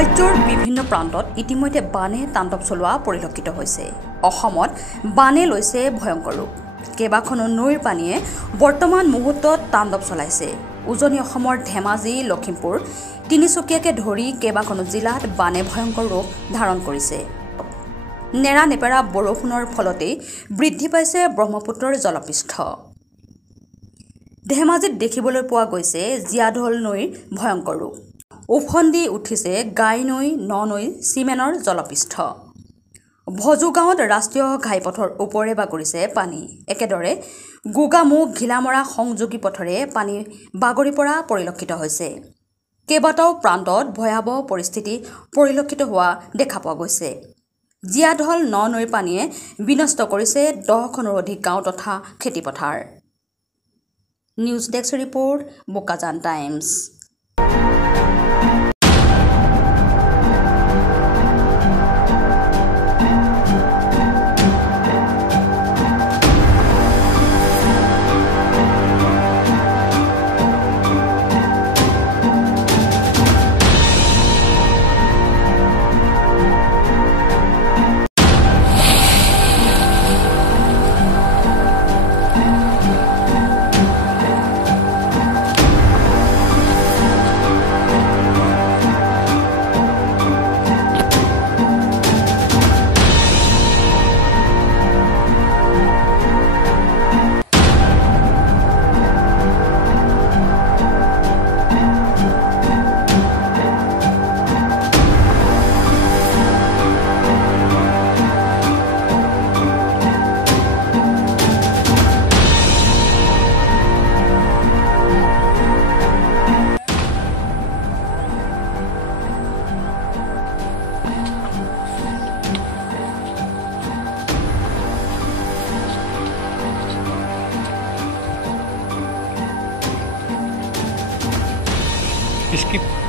ৰাজ্যৰ বিভিন্ন প্ৰান্তত ইতিমধ্যে বানে তাণ্ডৱ চলোৱা পৰিলক্ষিত হৈছে। অসমত বানে লৈছে ভয়ংকৰ ৰূপ। কেইবাখনো নৈৰ পানীয়ে বৰ্তমান মুহূৰ্তত তাণ্ডৱ চলাইছে। উজনি অসমৰ ধেমাজি, লখিমপুৰ, তিনিচুকীয়াকে ধৰি কেইবাখনো জিলাত বানে ভয়ংকৰ ৰূপ ধাৰণ কৰিছে। নেৰানেপেৰা বৰষুণৰ ফলতেই বৃদ্ধি পাইছে ব্ৰহ্মপুত্ৰৰ জলপৃষ্ঠ। ধেমাজিত দেখিবলৈ পোৱা গৈছে জীয়াঢল নৈৰ ভয়ংকৰ ৰূপ। উফন্দি উঠিছে গাই নৈ, নৈ, চিমেনৰ জলপৃষ্ঠ। ভজু গাঁৱত ৰাষ্ট্ৰীয় ঘাইপথৰ ওপৰে বাগৰিছে পানী। একেদৰে গোগামুখ, ঘিলামৰা সংযোগী পথৰে পানী বাগৰি পৰা পৰিলক্ষিত হৈছে। কেইবাটাও প্ৰান্তত ভয়াৱহ পৰিস্থিতি পৰিলক্ষিত হোৱা দেখা পোৱা গৈছে। জীয়াঢল নৈৰ পানীয়ে বিনষ্ট কৰিছে 10খনৰ অধিক গাঁও তথা খেতিপথাৰ। News desk report, Bokajan times. Skip